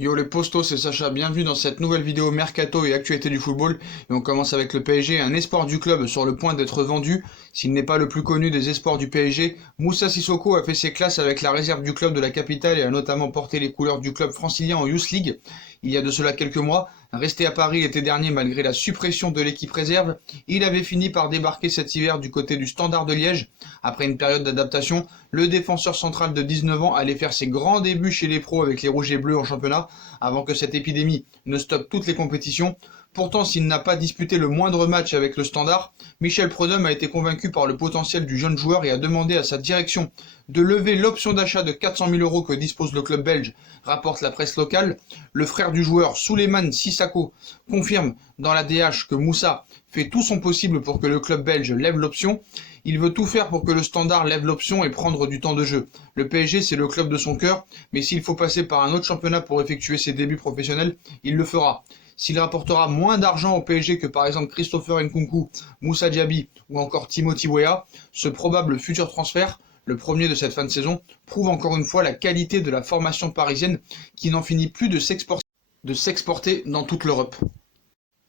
Yo les postos, c'est Sacha, bienvenue dans cette nouvelle vidéo Mercato et actualité du football. Et on commence avec le PSG, un espoir du club sur le point d'être vendu. S'il n'est pas le plus connu des espoirs du PSG, Moussa Sissoko a fait ses classes avec la réserve du club de la capitale et a notamment porté les couleurs du club francilien en Youth League. Il y a de cela quelques mois, resté à Paris l'été dernier malgré la suppression de l'équipe réserve, il avait fini par débarquer cet hiver du côté du Standard de Liège. Après une période d'adaptation, le défenseur central de 19 ans allait faire ses grands débuts chez les pros avec les rouges et bleus en championnat, avant que cette épidémie ne stoppe toutes les compétitions. Pourtant, s'il n'a pas disputé le moindre match avec le Standard, Michel Prudhomme a été convaincu par le potentiel du jeune joueur et a demandé à sa direction de lever l'option d'achat de 400 000 € que dispose le club belge, rapporte la presse locale. Le frère du joueur, Souleymane Sissako, confirme dans la DH que Moussa fait tout son possible pour que le club belge lève l'option. Il veut tout faire pour que le Standard lève l'option et prendre du temps de jeu. Le PSG, c'est le club de son cœur, mais s'il faut passer par un autre championnat pour effectuer ses débuts professionnels, il le fera. S'il rapportera moins d'argent au PSG que par exemple Christopher Nkunku, Moussa Diaby ou encore Timothy Weah, ce probable futur transfert, le premier de cette fin de saison, prouve encore une fois la qualité de la formation parisienne qui n'en finit plus de s'exporter dans toute l'Europe.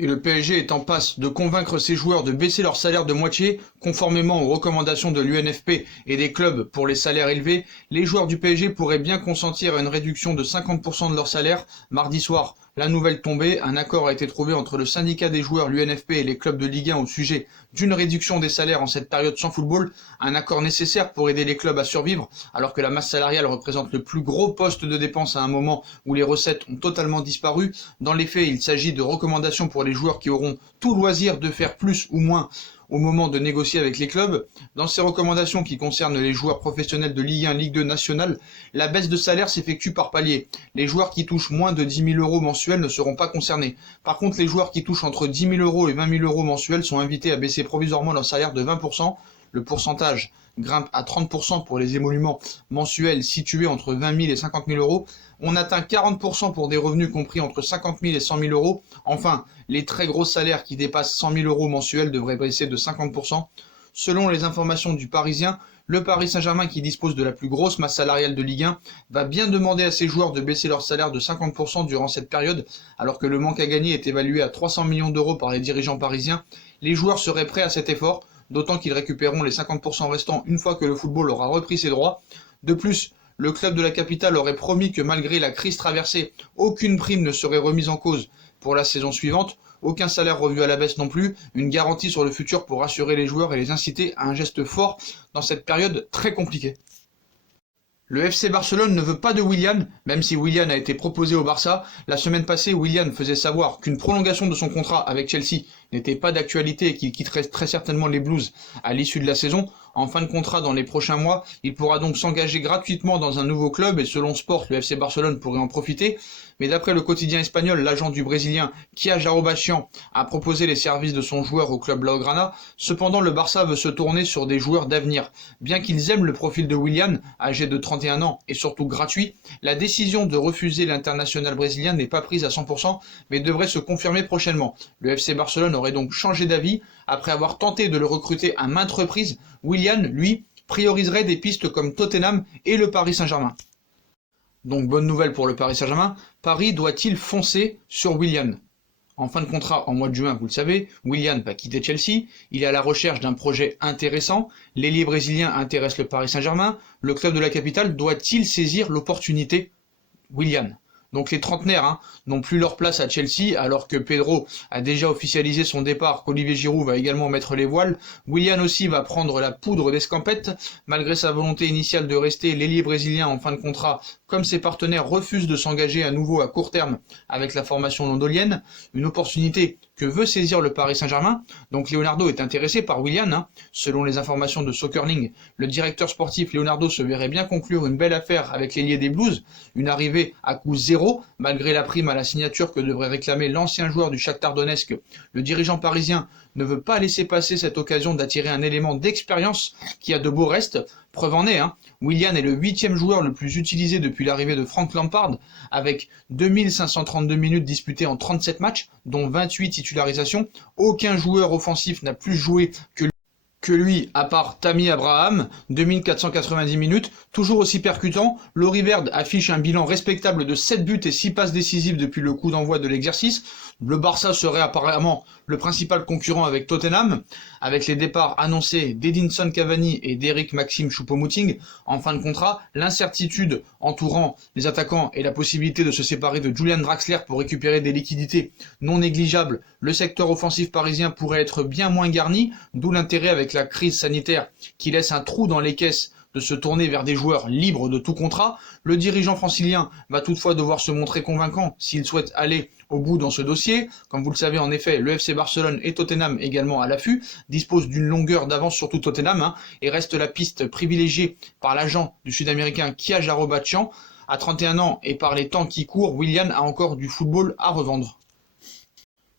Et le PSG est en passe de convaincre ses joueurs de baisser leur salaire de moitié, conformément aux recommandations de l'UNFP et des clubs pour les salaires élevés. Les joueurs du PSG pourraient bien consentir à une réduction de 50% de leur salaire. Mardi soir, la nouvelle tombée, un accord a été trouvé entre le syndicat des joueurs, l'UNFP et les clubs de Ligue 1 au sujet d'une réduction des salaires en cette période sans football, un accord nécessaire pour aider les clubs à survivre, alors que la masse salariale représente le plus gros poste de dépense à un moment où les recettes ont totalement disparu. Dans les faits, il s'agit de recommandations pour les joueurs qui auront tout loisir de faire plus ou moins au moment de négocier avec les clubs. Dans ces recommandations qui concernent les joueurs professionnels de Ligue 1, Ligue 2 nationale, la baisse de salaire s'effectue par palier. Les joueurs qui touchent moins de 10 000 € mensuels ne seront pas concernés. Par contre, les joueurs qui touchent entre 10 000 € et 20 000 € mensuels sont invités à baisser provisoirement leur salaire de 20%. Le pourcentage grimpe à 30% pour les émoluments mensuels situés entre 20 000 et 50 000 €. On atteint 40% pour des revenus compris entre 50 000 et 100 000 €. Enfin, les très gros salaires qui dépassent 100 000 € mensuels devraient baisser de 50%. Selon les informations du Parisien, le Paris Saint-Germain, qui dispose de la plus grosse masse salariale de Ligue 1, va bien demander à ses joueurs de baisser leur salaire de 50% durant cette période, alors que le manque à gagner est évalué à 300 millions d'euros par les dirigeants parisiens. Les joueurs seraient prêts à cet effort, d'autant qu'ils récupéreront les 50% restants une fois que le football aura repris ses droits. De plus, le club de la capitale aurait promis que malgré la crise traversée, aucune prime ne serait remise en cause pour la saison suivante, aucun salaire revu à la baisse non plus, une garantie sur le futur pour rassurer les joueurs et les inciter à un geste fort dans cette période très compliquée. Le FC Barcelone ne veut pas de Willian, même si Willian a été proposé au Barça. La semaine passée, Willian faisait savoir qu'une prolongation de son contrat avec Chelsea n'était pas d'actualité et qu'il quitterait très certainement les Blues à l'issue de la saison. En fin de contrat dans les prochains mois, il pourra donc s'engager gratuitement dans un nouveau club et selon Sport, le FC Barcelone pourrait en profiter. Mais d'après le quotidien espagnol, l'agent du Brésilien Kia Jarobachian a proposé les services de son joueur au club Blaugrana. Cependant, le Barça veut se tourner sur des joueurs d'avenir. Bien qu'ils aiment le profil de Willian, âgé de 31 ans et surtout gratuit, la décision de refuser l'international brésilien n'est pas prise à 100%, mais devrait se confirmer prochainement. Le FC Barcelone aurait donc changé d'avis après avoir tenté de le recruter à maintes reprises. Willian, lui, prioriserait des pistes comme Tottenham et le Paris Saint-Germain. Donc bonne nouvelle pour le Paris Saint-Germain, Paris doit-il foncer sur Willian ? En fin de contrat en mois de juin, vous le savez, Willian va quitter Chelsea, il est à la recherche d'un projet intéressant, l'ailier brésilien intéresse le Paris Saint-Germain, le club de la capitale doit-il saisir l'opportunité ? Willian. Donc les trentenaires n'ont plus leur place à Chelsea, alors que Pedro a déjà officialisé son départ, qu'Olivier Giroud va également mettre les voiles. Willian aussi va prendre la poudre d'escampette. Malgré sa volonté initiale de rester, l'ailier brésilien en fin de contrat, comme ses partenaires, refuse de s'engager à nouveau à court terme avec la formation londonienne. Une opportunité que veut saisir le Paris Saint-Germain. Donc Leonardo est intéressé par Willian. Selon les informations de Soccerling, le directeur sportif Leonardo se verrait bien conclure une belle affaire avec l'ailier des Blues, une arrivée à coût zéro, malgré la prime à la signature que devrait réclamer l'ancien joueur du Shakhtar Donetsk. Le dirigeant parisien ne veut pas laisser passer cette occasion d'attirer un élément d'expérience qui a de beaux restes. Preuve en est, Willian est le 8e joueur le plus utilisé depuis l'arrivée de Frank Lampard, avec 2532 minutes disputées en 37 matchs, dont 28 titularisations. Aucun joueur offensif n'a plus joué que que lui, à part Tammy Abraham, 2490 minutes, toujours aussi percutant, Laurie Verde affiche un bilan respectable de 7 buts et 6 passes décisives depuis le coup d'envoi de l'exercice. Le Barça serait apparemment le principal concurrent avec Tottenham, avec les départs annoncés d'Edinson Cavani et d'Eric Maxime Choupo-Moting en fin de contrat, l'incertitude entourant les attaquants et la possibilité de se séparer de Julian Draxler pour récupérer des liquidités non négligeables, le secteur offensif parisien pourrait être bien moins garni, d'où l'intérêt avec la crise sanitaire qui laisse un trou dans les caisses de se tourner vers des joueurs libres de tout contrat. Le dirigeant francilien va toutefois devoir se montrer convaincant s'il souhaite aller au bout dans ce dossier. Comme vous le savez, en effet, le FC Barcelone et Tottenham également à l'affût disposent d'une longueur d'avance, surtout Tottenham, et reste la piste privilégiée par l'agent du Sud-Américain Kia Jarobatian. À 31 ans et par les temps qui courent, Willian a encore du football à revendre.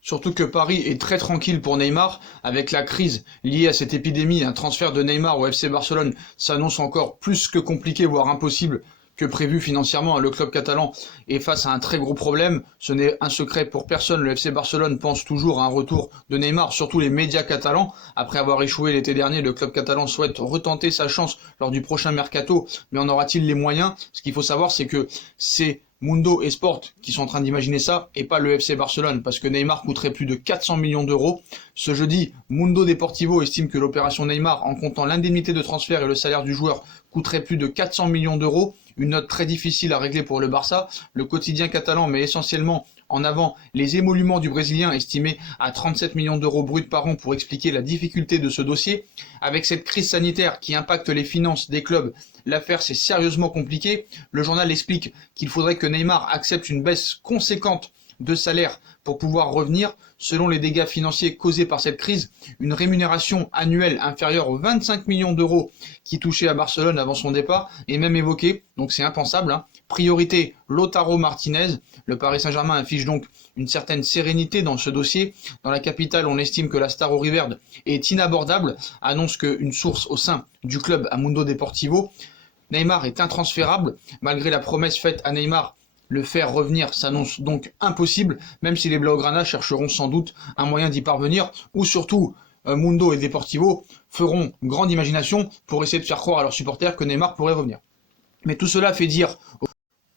Surtout que Paris est très tranquille pour Neymar, avec la crise liée à cette épidémie, un transfert de Neymar au FC Barcelone s'annonce encore plus que compliqué, voire impossible que prévu financièrement. Le club catalan est face à un très gros problème, ce n'est un secret pour personne, le FC Barcelone pense toujours à un retour de Neymar, surtout les médias catalans. Après avoir échoué l'été dernier, le club catalan souhaite retenter sa chance lors du prochain mercato, mais en aura-t-il les moyens? Ce qu'il faut savoir, c'est que c'est Mundo et Sport qui sont en train d'imaginer ça et pas le FC Barcelone, parce que Neymar coûterait plus de 400 millions d'euros. Ce jeudi, Mundo Deportivo estime que l'opération Neymar, en comptant l'indemnité de transfert et le salaire du joueur, coûterait plus de 400 millions d'euros. Une note très difficile à régler pour le Barça. Le quotidien catalan met essentiellement en avant les émoluments du Brésilien estimés à 37 millions d'euros bruts par an pour expliquer la difficulté de ce dossier. Avec cette crise sanitaire qui impacte les finances des clubs, l'affaire s'est sérieusement compliquée. Le journal explique qu'il faudrait que Neymar accepte une baisse conséquente de salaire pour pouvoir revenir. Selon les dégâts financiers causés par cette crise, une rémunération annuelle inférieure aux 25 millions d'euros qui touchait à Barcelone avant son départ est même évoquée, donc c'est impensable. Priorité, Lautaro Martinez. Le Paris Saint-Germain affiche donc une certaine sérénité dans ce dossier. Dans la capitale, on estime que la star Laurie Verde est inabordable, annonce qu'une source au sein du club à Mundo Deportivo. Neymar est intransférable, malgré la promesse faite à Neymar. Le faire revenir s'annonce donc impossible, même si les Blaugrana chercheront sans doute un moyen d'y parvenir, ou surtout Mundo et Deportivo feront grande imagination pour essayer de faire croire à leurs supporters que Neymar pourrait revenir. Mais tout cela fait dire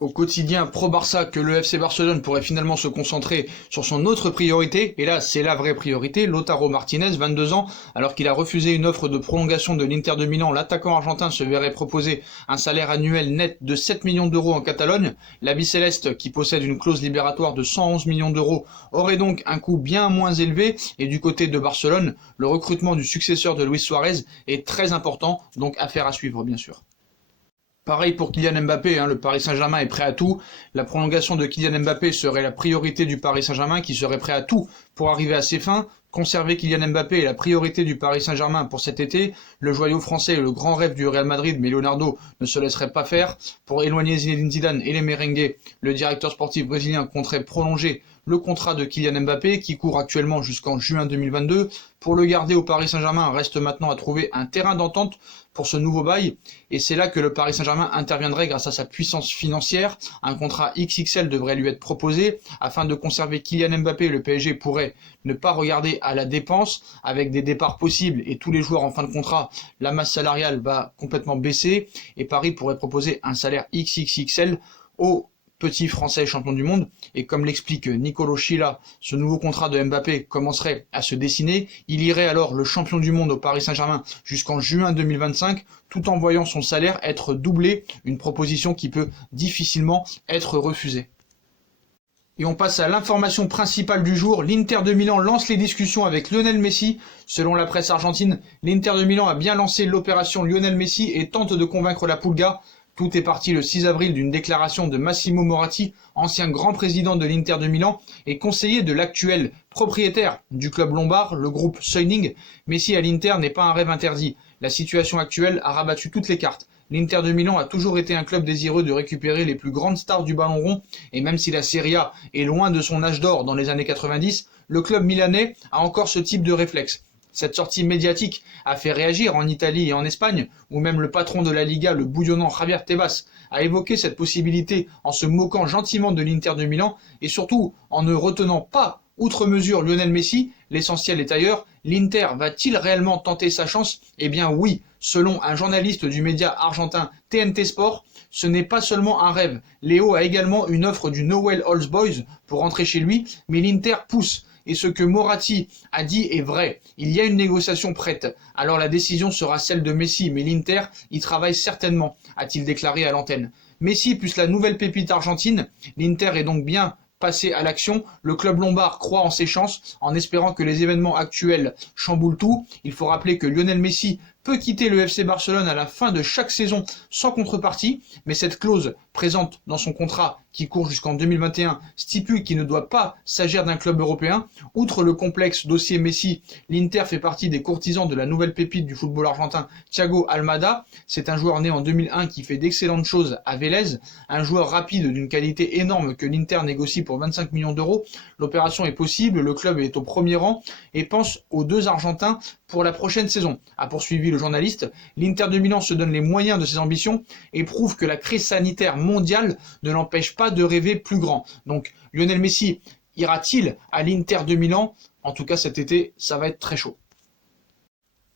au quotidien pro-Barça que le FC Barcelone pourrait finalement se concentrer sur son autre priorité, et là c'est la vraie priorité, Lautaro Martinez, 22 ans, alors qu'il a refusé une offre de prolongation de l'Inter de Milan, l'attaquant argentin se verrait proposer un salaire annuel net de 7 millions d'euros en Catalogne. La Bicéleste, qui possède une clause libératoire de 111 millions d'euros, aurait donc un coût bien moins élevé, et du côté de Barcelone, le recrutement du successeur de Luis Suarez est très important, donc affaire à suivre bien sûr. Pareil pour Kylian Mbappé, le Paris Saint-Germain est prêt à tout. La prolongation de Kylian Mbappé serait la priorité du Paris Saint-Germain qui serait prêt à tout pour arriver à ses fins. Conserver Kylian Mbappé est la priorité du Paris Saint-Germain pour cet été. Le joyau français est le grand rêve du Real Madrid, mais Leonardo ne se laisserait pas faire. Pour éloigner Zinedine Zidane et les merengues, le directeur sportif brésilien compterait prolonger le contrat de Kylian Mbappé qui court actuellement jusqu'en juin 2022. Pour le garder au Paris Saint-Germain, reste maintenant à trouver un terrain d'entente pour ce nouveau bail, et c'est là que le Paris Saint-Germain interviendrait grâce à sa puissance financière. Un contrat XXL devrait lui être proposé. Afin de conserver Kylian Mbappé, le PSG pourrait ne pas regarder à la dépense, avec des départs possibles et tous les joueurs en fin de contrat, la masse salariale va complètement baisser, et Paris pourrait proposer un salaire XXXL au petit français champion du monde, et comme l'explique Nicolo Schilla, ce nouveau contrat de Mbappé commencerait à se dessiner. Il irait alors le champion du monde au Paris Saint-Germain jusqu'en juin 2025, tout en voyant son salaire être doublé, une proposition qui peut difficilement être refusée. Et on passe à l'information principale du jour. L'Inter de Milan lance les discussions avec Lionel Messi. Selon la presse argentine, l'Inter de Milan a bien lancé l'opération Lionel Messi et tente de convaincre la Pulga. Tout est parti le 6 avril d'une déclaration de Massimo Moratti, ancien grand président de l'Inter de Milan et conseiller de l'actuel propriétaire du club lombard, le groupe Suning. Messi à l'Inter n'est pas un rêve interdit. La situation actuelle a rabattu toutes les cartes. L'Inter de Milan a toujours été un club désireux de récupérer les plus grandes stars du ballon rond, et même si la Serie A est loin de son âge d'or dans les années 90, le club milanais a encore ce type de réflexe. Cette sortie médiatique a fait réagir en Italie et en Espagne, où même le patron de la Liga, le bouillonnant Javier Tebas, a évoqué cette possibilité en se moquant gentiment de l'Inter de Milan et surtout en ne retenant pas outre mesure Lionel Messi. L'essentiel est ailleurs. L'Inter va-t-il réellement tenter sa chance? Eh bien oui, selon un journaliste du média argentin TNT Sport, ce n'est pas seulement un rêve. Léo a également une offre du Newell's Old Boys pour rentrer chez lui, mais l'Inter pousse. Et ce que Moratti a dit est vrai. Il y a une négociation prête. Alors la décision sera celle de Messi, mais l'Inter y travaille certainement, a-t-il déclaré à l'antenne. Messi plus la nouvelle pépite argentine, l'Inter est donc bien passé à l'action. Le club lombard croit en ses chances en espérant que les événements actuels chamboulent tout. Il faut rappeler que Lionel Messi peut quitter le FC Barcelone à la fin de chaque saison sans contrepartie, mais cette clause présente dans son contrat qui court jusqu'en 2021 stipule qu'il ne doit pas s'agir d'un club européen. Outre le complexe dossier Messi, l'Inter fait partie des courtisans de la nouvelle pépite du football argentin, Thiago Almada. C'est un joueur né en 2001 qui fait d'excellentes choses à Vélez, un joueur rapide d'une qualité énorme que l'Inter négocie pour 25 millions d'euros. L'opération est possible, le club est au premier rang et pense aux deux Argentins pour la prochaine saison, a poursuivi le journaliste. L'Inter de Milan se donne les moyens de ses ambitions et prouve que la crise sanitaire mondiale ne l'empêche pas de rêver plus grand. Donc Lionel Messi ira-t-il à l'Inter de Milan? En tout cas cet été, ça va être très chaud.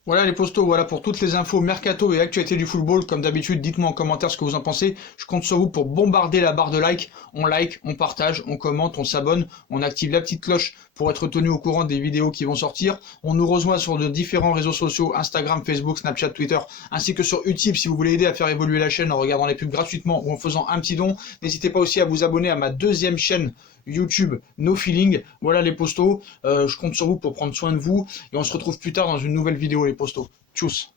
Voilà les postos, voilà pour toutes les infos mercato et actualités du football. Comme d'habitude, dites-moi en commentaire ce que vous en pensez. Je compte sur vous pour bombarder la barre de like. On partage, on commente, on s'abonne, on active la petite cloche pour être tenu au courant des vidéos qui vont sortir. On nous rejoint sur de différents réseaux sociaux, Instagram, Facebook, Snapchat, Twitter, ainsi que sur Utip si vous voulez aider à faire évoluer la chaîne en regardant les pubs gratuitement ou en faisant un petit don. N'hésitez pas aussi à vous abonner à ma deuxième chaîne YouTube No Feeling. Voilà les postos, je compte sur vous pour prendre soin de vous et on se retrouve plus tard dans une nouvelle vidéo les postos. Tchuss.